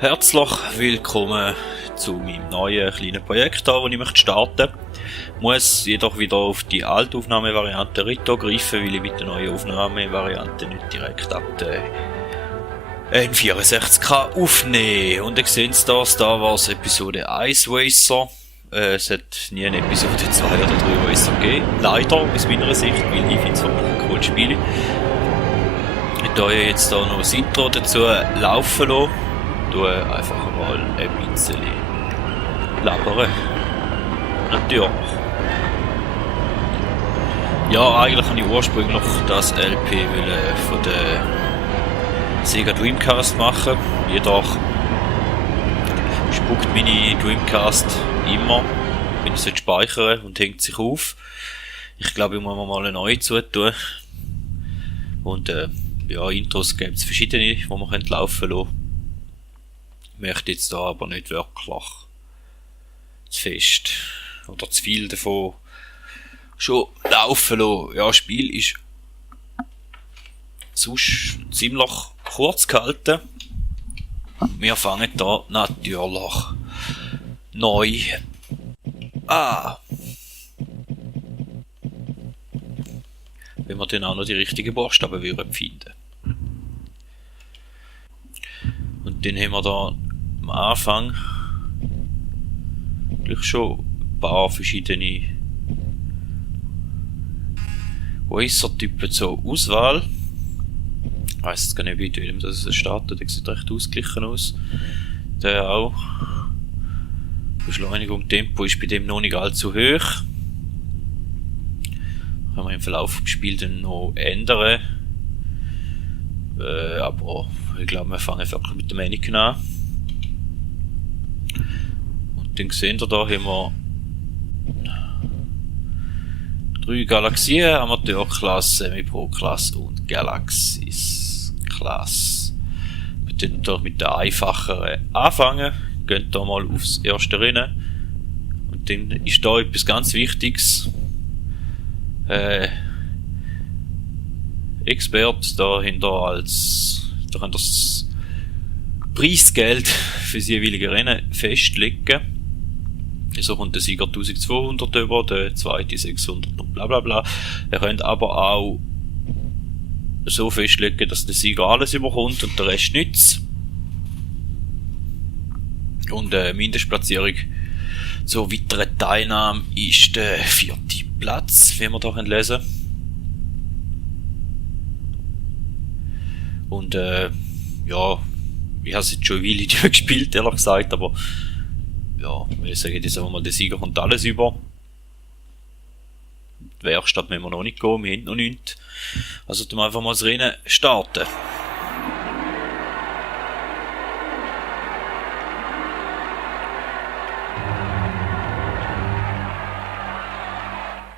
Herzlich willkommen zu meinem neuen kleinen Projekt, das ich möchte starten. Muss jedoch wieder auf die alte Aufnahmevariante Rito greifen, weil ich mit der neuen Aufnahmevariante nicht direkt ab der N64 kann aufnehmen. Und ihr seht da, Star Wars Episode 1 Racer. Es hat nie eine Episode 2 oder 3 Racer gegeben. Leider, aus meiner Sicht, weil ich finde es wirklich ein cooles Spiel. Ich tue jetzt hier noch das Intro dazu laufen lassen. Einfach mal ein bisschen labern. Natürlich. Ja, eigentlich habe ich ursprünglich das LP von der Sega Dreamcast machen. Jedoch spuckt meine Dreamcast immer, wenn ich es speichern und hängt sich auf. Ich glaube, ich muss mir mal eine neue zutun. Und ja, Intros gibt es verschiedene, die man laufen lassen können. Ich möchte jetzt da aber nicht wirklich zu fest oder zu viel davon schon laufen lassen. Ja, das Spiel ist sonst ziemlich kurz gehalten. Wir fangen da natürlich neu an. Wenn wir dann auch noch die richtigen Buchstaben finden. Und dann haben wir da am Anfang gleich schon ein paar verschiedene Racer-Typen zur Auswahl. Ich weiss jetzt gar nicht, wie welchem das startet, der sieht recht ausgeglichen aus. Der auch. Beschleunigung, Tempo ist bei dem noch nicht allzu hoch. Kann man im Verlauf des Spiels dann noch ändern. Aber ich glaube, wir fangen wirklich mit dem Mannequin an. Und dann sehen wir, da haben wir 3 Galaxien, Amateurklasse, Semi-Pro-Klasse und Galaxis-Klasse. Wir können natürlich mit der einfacheren anfangen, gehen da mal aufs erste Rennen. Und dann ist da etwas ganz Wichtiges. Expert, da könnt ihr das Preisgeld für das jeweilige Rennen festlegen. So kommt der Sieger 1200 über, der zweite 600 und bla bla bla. Ihr könnt aber auch so festlegen, dass der Sieger alles überkommt und der Rest nichts. Und Mindestplatzierung zur weiteren Teilnahme ist der 4. Platz, wie wir hier lesen können. Und ja, ich habe es jetzt schon eine Weile gespielt, ehrlich gesagt, aber ja, wir sagen jetzt einfach mal, der Sieger kommt alles über. Die Werkstatt müssen wir noch nicht gehen, wir haben noch nichts. Also tun wir einfach mal das Rennen starten.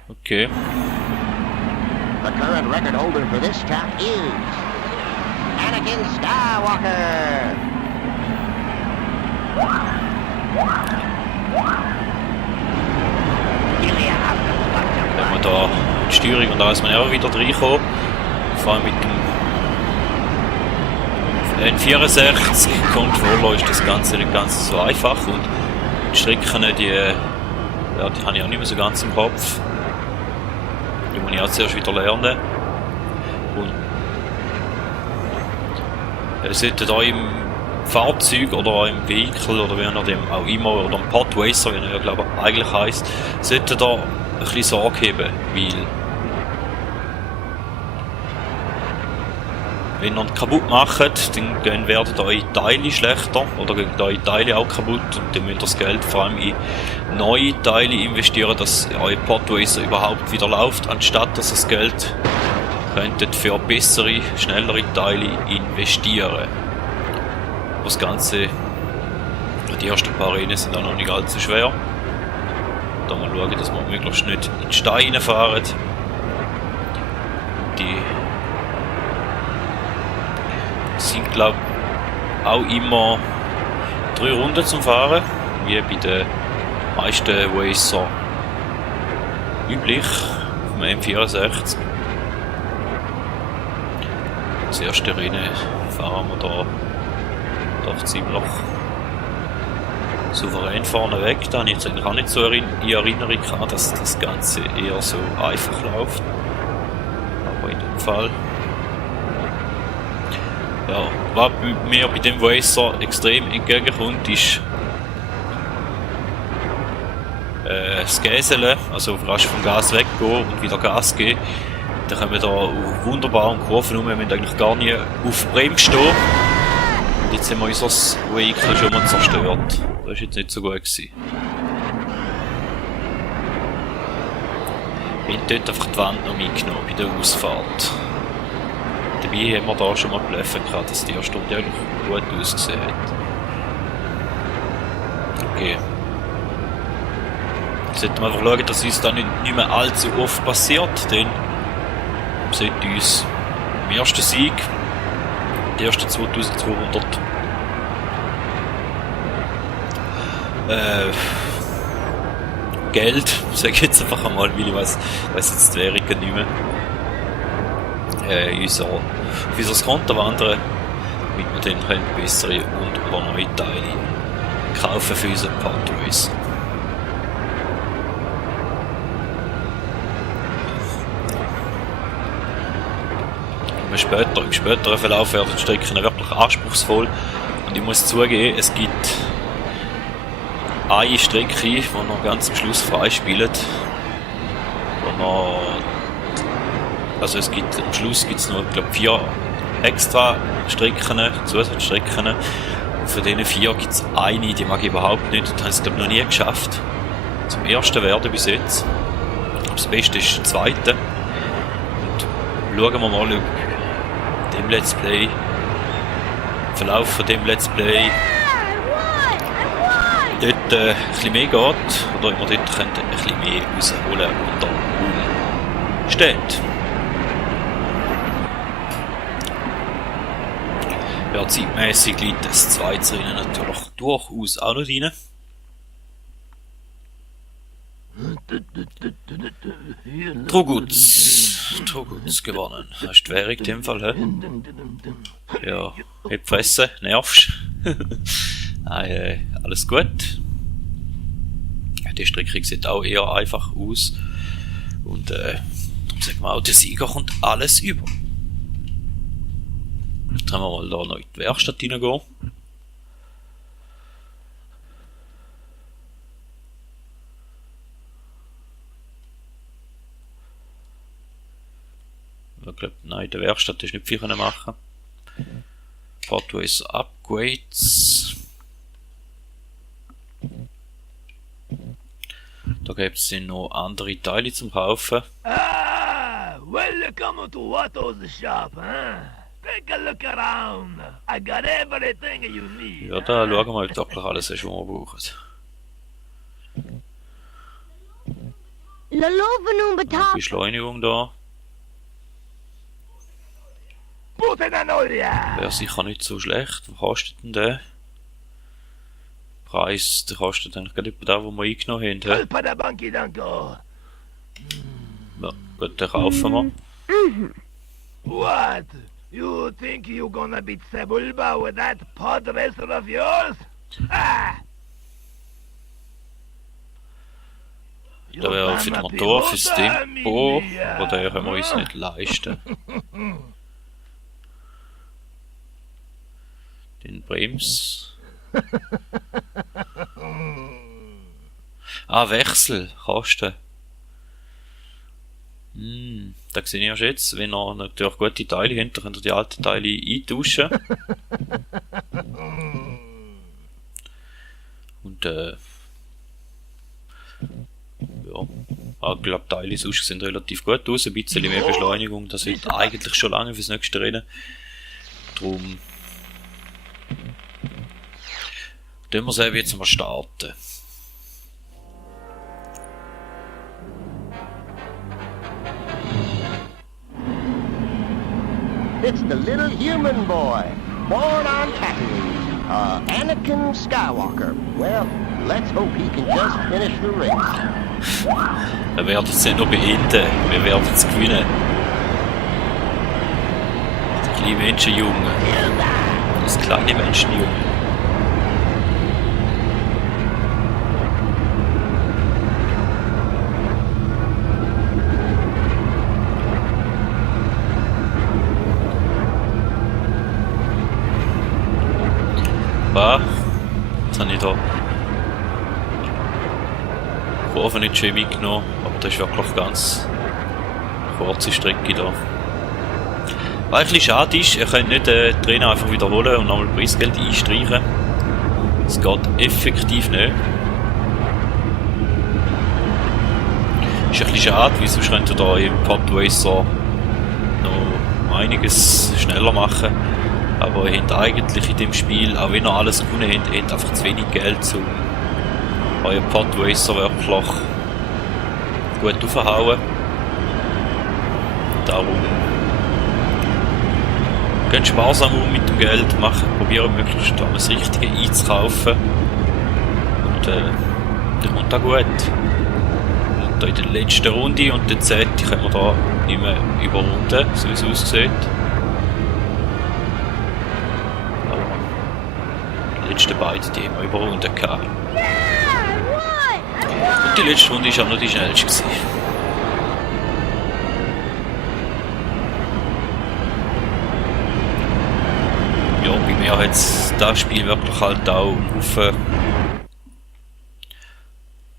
Okay. The current record holder for this track is Anakin Skywalker. Wenn man da die Steuerung und alles man auch wieder reinkommen, vor allem mit dem N64 Controller ist das Ganze nicht ganz so einfach und die Strecken, die habe ich auch nicht mehr so ganz im Kopf. Die muss ich auch zuerst wieder lernen. Und ihr solltet da im Fahrzeug oder im Vehikel oder wie man dem auch immer, oder im Pod Racer, wie er ja glaube ich eigentlich heisst, solltet ihr da ein bisschen Sorge haben, weil wenn ihr ihn kaputt macht, dann werden eure Teile schlechter oder gehen eure Teile auch kaputt und dann müsst ihr das Geld vor allem in neue Teile investieren, dass euer Pod Racer überhaupt wieder läuft, anstatt dass ihr das Geld könntet für bessere, schnellere Teile investieren. Das Ganze, die ersten paar Rennen sind auch noch nicht allzu schwer. Da mal schauen, dass wir möglichst nicht in den Stein reinfahren. Die sind, glaube ich, auch immer 3 Runden zum Fahren, wie bei den meisten Racer üblich, auf dem M64. Das erste Rennen fahren wir da doch ziemlich souverän vorne weg. Da habe ich jetzt eigentlich auch nicht so in Erinnerung gehabt, dass das Ganze eher so einfach läuft. Aber in dem Fall. Ja, was mir bei dem Racer extrem entgegenkommt, ist das Gäseln, also rasch vom Gas weggehen und wieder Gas geben. Dann können wir da wunderbar um Kurven rum, wir müssen eigentlich gar nicht auf Bremse stehen. Und jetzt haben wir unser Vehikel schon mal zerstört. Das war jetzt nicht so gut gewesen. Wir haben dort einfach die Wand noch mitgenommen bei der Ausfahrt. Dabei haben wir da schon mal bluffen gehabt, dass die erste Runde eigentlich gut ausgesehen hat. Okay. Jetzt sollten wir einfach schauen, dass uns das nicht mehr allzu oft passiert, denn wir sollten uns im ersten Sieg, die ersten 2200 Geld, sage ich jetzt einfach einmal, weil ich weiss jetzt die Währung nicht mehr, auf unser Konto wandern, damit wir dann bessere und oder neue Teile kaufen für unseren Pathways. Im späteren Verlauf werden die Strecken wirklich anspruchsvoll und ich muss zugeben, es gibt eine Strecke, die noch ganz am Schluss freispielt, also es gibt am Schluss gibt's noch, ich glaube, 4 extra Strecken, Zusatzstrecken, und von diesen 4 gibt es eine, die mag ich überhaupt nicht, das habe ich glaube noch nie geschafft, zum ersten werden bis jetzt, das Beste ist der zweite, und schauen wir mal, ob dem Let's Play, Verlauf von dem Let's Play dort ein bisschen mehr geht, oder ob wir dort ein bisschen mehr rausholen unter Umständen. Ja, zeitmässig liegt das zweite Rennen natürlich durchaus auch noch rein. Trugutz gewonnen. Das ist die Währung in dem Fall, he? Ja, heb Fresse, nervst. Nein, alles gut. Die Strecke sieht auch eher einfach aus. Und darum sagen wir auch, der Sieger kommt alles über. Jetzt haben wir mal da noch in die Werkstatt reingehen. Ich glaube, nein, in der Werkstatt ist nicht viel machen. Pathways Upgrades. Da gibt es noch andere Teile zum Kaufen. Welcome to Watto's shop, huh? Take a look around. I got everything you need. Ja, da schauen wir mal, ob wirklich alles ist, was wir brauchen. Beschleunigung da. Wäre sicher nicht so schlecht. Was kostet denn der? Preis, der kostet eigentlich gerade etwa das, was wir eingenommen haben. Ja, gut, den kaufen wir. What? You think you're gonna beat Sebulba with that pod racer of yours? Ah! Da wäre für den Motor, fürs Tempo, aber den können wir uns nicht leisten. Den Brems. Wechsel, Kosten. Da sehe ich erst jetzt, wenn ihr natürlich gute Teile habt, dann könnt ihr die alten Teile eintauschen. Und ja, ich glaube, die Teile sonst sind relativ gut aus, ein bisschen mehr Beschleunigung, das wird eigentlich schon lange fürs nächste Rennen. Darum tun wir es jetzt mal starten. It's the little human boy, born on Tatooine, Anakin Skywalker. Well, let's hope he can just finish the race. Wir werden es nicht nur beenden, wir werden es gewinnen. Der kleine Menschenjunge. Das kleine Menschenjunge. Jetzt habe ich da die Kurve nicht schön mitgenommen, aber das ist wirklich ganz kurze Strecke da. Was ein bisschen schade ist, ihr könnt nicht den Trainer einfach wiederholen und nochmal Preisgeld einstreichen. Das geht effektiv nicht. Ist ein bisschen schade, weil sonst könnt ihr da im Podracer noch einiges schneller machen. Aber ihr habt eigentlich in dem Spiel, auch wenn ihr alles gewonnen habt, ihr habt einfach zu wenig Geld, um euren Podracer wirklich gut aufzuhauen. Darum geht sparsam um mit dem Geld, probieren möglichst das Richtige einzukaufen. Und dann kommt das gut. Da in der letzten Runde und der 10. können wir da nicht mehr überrunden, so wie es aussieht. Aber die letzten beiden, die haben wir überrunden gehabt. Und die letzte Runde war auch noch die schnellste gewesen. Ja, bei mir hat das Spiel wirklich halt auch einen Haufen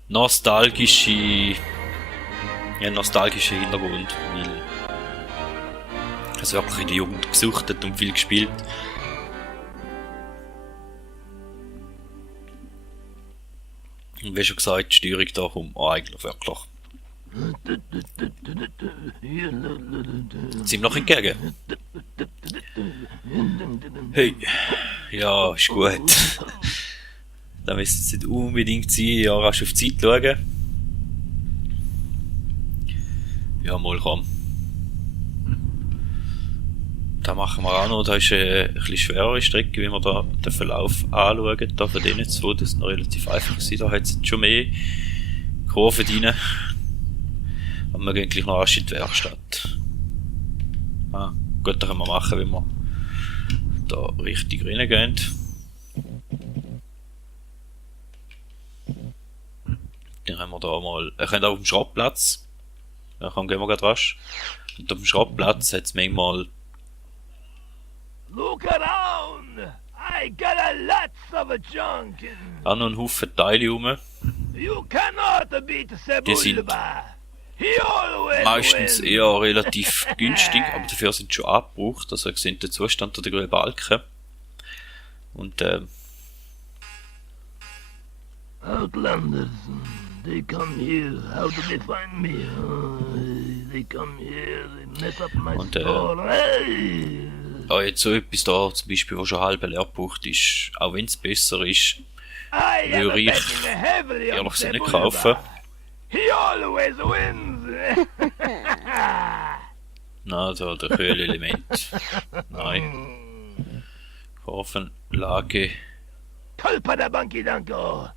nostalgische Hintergrund, weil ich es wirklich in der Jugend gesuchtet und viel gespielt. Und wie schon gesagt, die Steuerung da kommt eigentlich wirklich ziemlich entgegen. Hey, ja, ist gut. Da müsste es nicht unbedingt sein, ja, rasch auf die Zeit schauen. Ja, mal komm. Da machen wir auch noch, da ist eine etwas schwerere Strecke, wie wir da den Verlauf anschauen. Da von denen zwei, das ist noch relativ einfach gewesen. Da hat es schon mehr Kurven rein. Aber wir gehen gleich noch rasch in die Werkstatt. Ah, gut, das können wir machen, wenn wir da richtig reingehen. Dann haben wir da mal, ihr könnt auch auf dem Schrottplatz. Da gehen wir gerade rasch. Und auf dem Schrottplatz hat es manchmal Look around! I got a lots of junk. auch noch einen Haufen Teile rum. You cannot beat Die sind Sebulba. He always meistens wins. eher relativ günstig, aber dafür sind sie schon abgebraucht. Also ihr seht den Zustand der grünen Balken. Und Outlanders, they come here. How do they find me? They come here, they mess up my Und, store. Hey! ja, jetzt so etwas da zum Beispiel, was schon halb leer gebraucht ist, auch wenn es besser ist, I am würde ich betting heavily on ehrlich gesagt nicht Sebulba. kaufen. He always wins. Na, da der Kühlelement. Nein. Kurvenlage. Colpa da Banki Danko.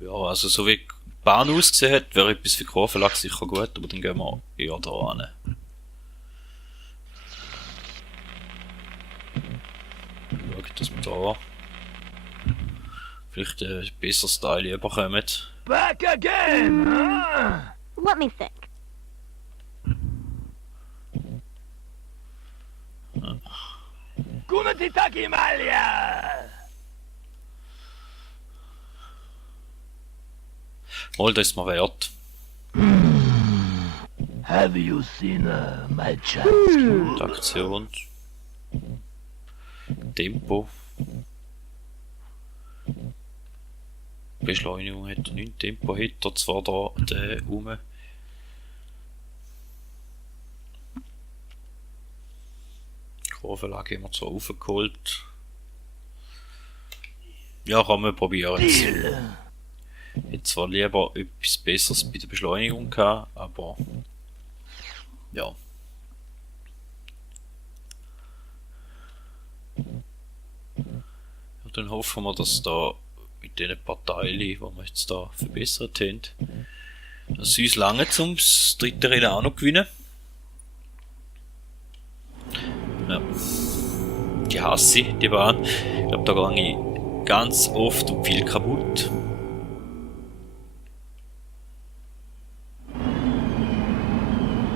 Ja, also so wie die Bahn ausgesehen hat, wäre etwas für Kurvenlage sicher gut, aber dann gehen wir eher da hin. Schauen, dass wir da vielleicht ein besseres Teil bekommen. Back again, huh? Let me think. Kunatitaki Malia. Mal, das ist mir wert. Have you seen my chance? Die Aktion. Tempo. Beschleunigung hat er nicht. Tempo hat er zwar da den rum. Kurvenlage haben wir zwar aufgeholt. Ja, kann man probieren. Hätte zwar lieber etwas Besseres bei der Beschleunigung gehabt, aber ja. Ja, dann hoffen wir, dass da mit diesen paar Teilen, die wir jetzt da verbessert haben, dass es uns lange zum dritten Rennen auch noch gewinnen. Ja. Die hasse ich, die Bahn. Ich glaube, da gehe ich ganz oft und viel kaputt.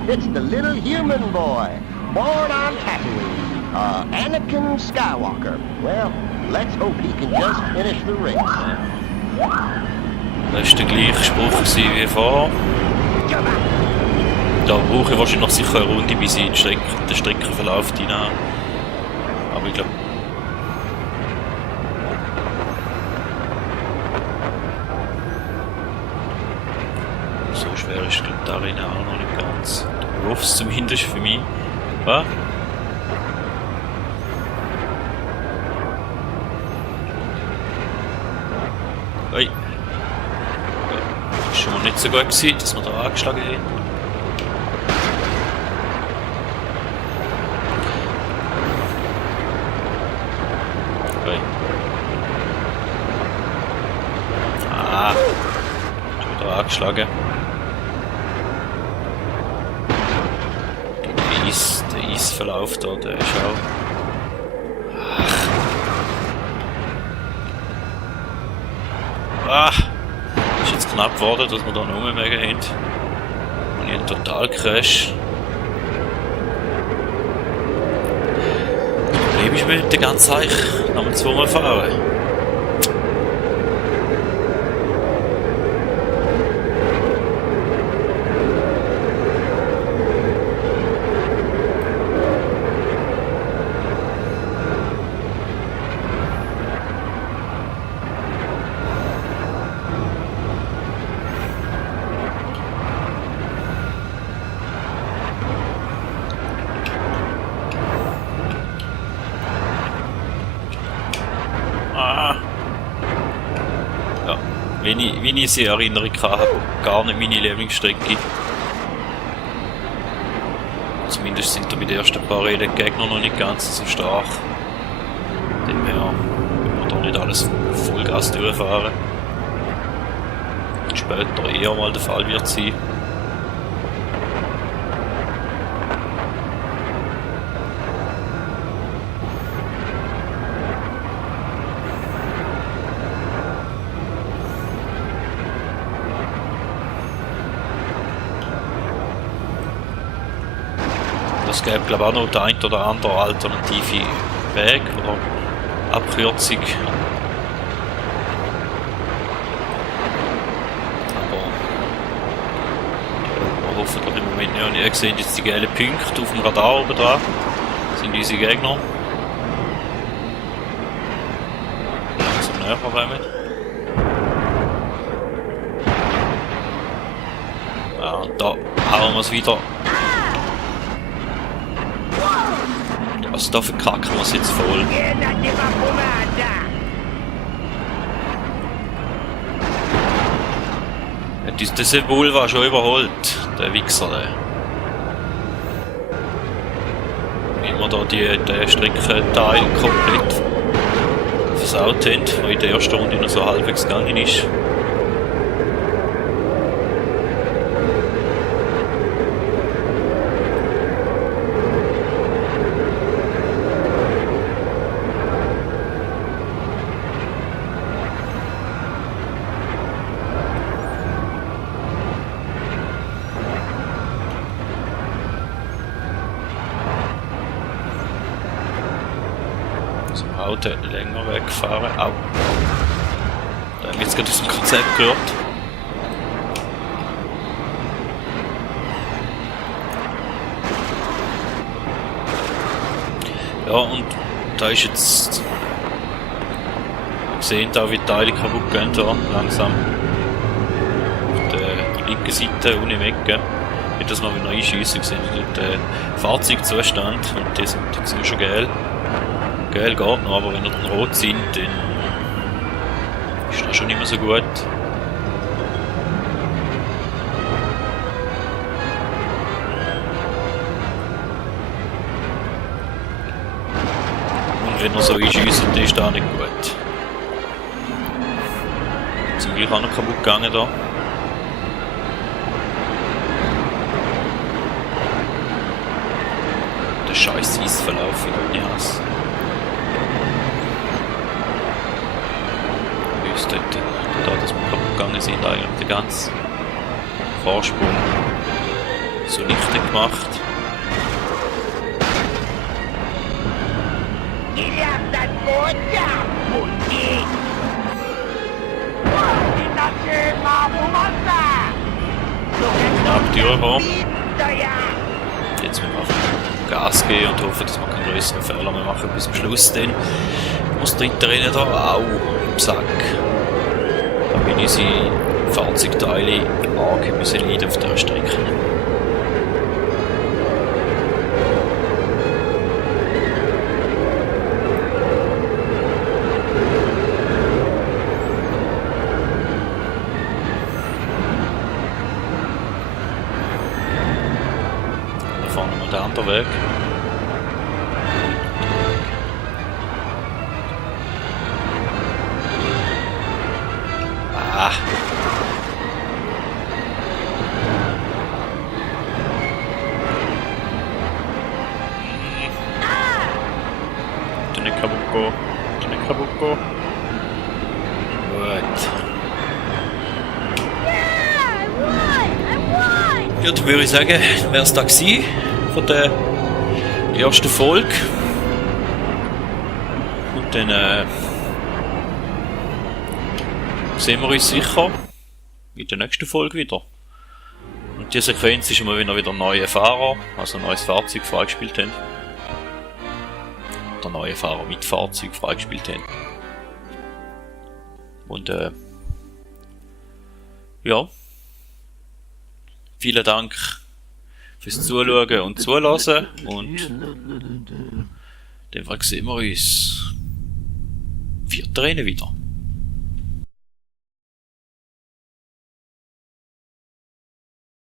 It's the little human boy, born on Tatooine. Anakin Skywalker. Well, let's hope he can just finish the race. Das war der gleiche Spruch gewesen wie vorher. Da brauche ich wahrscheinlich noch sicher eine Runde, bis ich den Streckenverlauf hinein. Aber ich glaube... So schwer ist die Arena auch noch nicht ganz. Ich hoffe es zumindest für mich. Was? Ui. Das war schon mal nicht so gut gewesen, dass wir da angeschlagen haben. Ui. Ah. Schon wieder angeschlagen. Der Eisverlauf da, der ist auch... Ah! Ist jetzt knapp geworden, dass wir da noch rumwegen haben. Und ich einen Total-Crash. Das Problem ist mit der ganzen Zeich nochmal zweimal fahren. Wie ich sie in Erinnerung habe, gar nicht meine Lieblingsstrecke. Zumindest sind da bei den ersten paar Rennen die Gegner noch nicht ganz so stark. Dem her können wir da nicht alles Vollgas durchfahren. Und später eher mal der Fall wird sein. Es gäbe, glaube ich, auch noch der ein oder andere alternative Weg oder Abkürzung. Aber wir hoffen doch im Moment nicht. Und ihr seht jetzt die gelben Punkte auf dem Radar oben dran. Das sind unsere Gegner. Langsam näher kommen. Ja, und da hauen wir es wieder. Also da verkacken wir es jetzt voll. Der Symbol war schon überholt, der Wichser. Weil wir da den Streckenteil komplett versaut haben, der in der ersten Runde noch so halbwegs gegangen ist. Auto länger wegfahren. Au. Da haben wir jetzt gerade aus dem Konzept gehört. Ja, und da ist jetzt... Wir sehen da, wie die Teile kaputt gehen, da langsam. Auf der linken Seite, unten im Ecke. Nicht, dass wir wieder einschiessen, sehen wir den Fahrzeugzustand und die sind schon geil. Geil geht noch, aber wenn wir dann rot sind, dann ist das schon nicht mehr so gut. Und wenn wir so einschiessen, dann ist das nicht gut. Zum Glück auch noch kaputt gegangen da. Der scheiß Eisverlauf wieder nicht aus. Da, dass wir kaputt gegangen sind, eigentlich den ganzen Vorsprung so lichter gemacht. Knapp durchkommen. Jetzt müssen wir Gas geben und hoffen, dass wir keinen größeren Fehler mehr machen bis zum Schluss. Dann muss der Rennen da auch im Sack. Da bin unsere Fahrzeugteile arg müssen leiden auf dieser Strecke. Da fahren wir den anderen Weg. Ah. Du nicht kaputt gehen. Du nicht kaputt gehen. Gut. Ja, dann würde ich sagen, wäre es da gewesen von der ersten Folge. Und dann sehen wir uns sicher in der nächsten Folge wieder. Und die Sequenz ist immer, wenn wir wieder neue Fahrer, also ein neues Fahrzeug freigespielt haben. Oder neue Fahrer mit Fahrzeug freigespielt haben. Und ja. Vielen Dank fürs Zuschauen und Zulassen. Und dann sehen wir uns 4. Rennen wieder.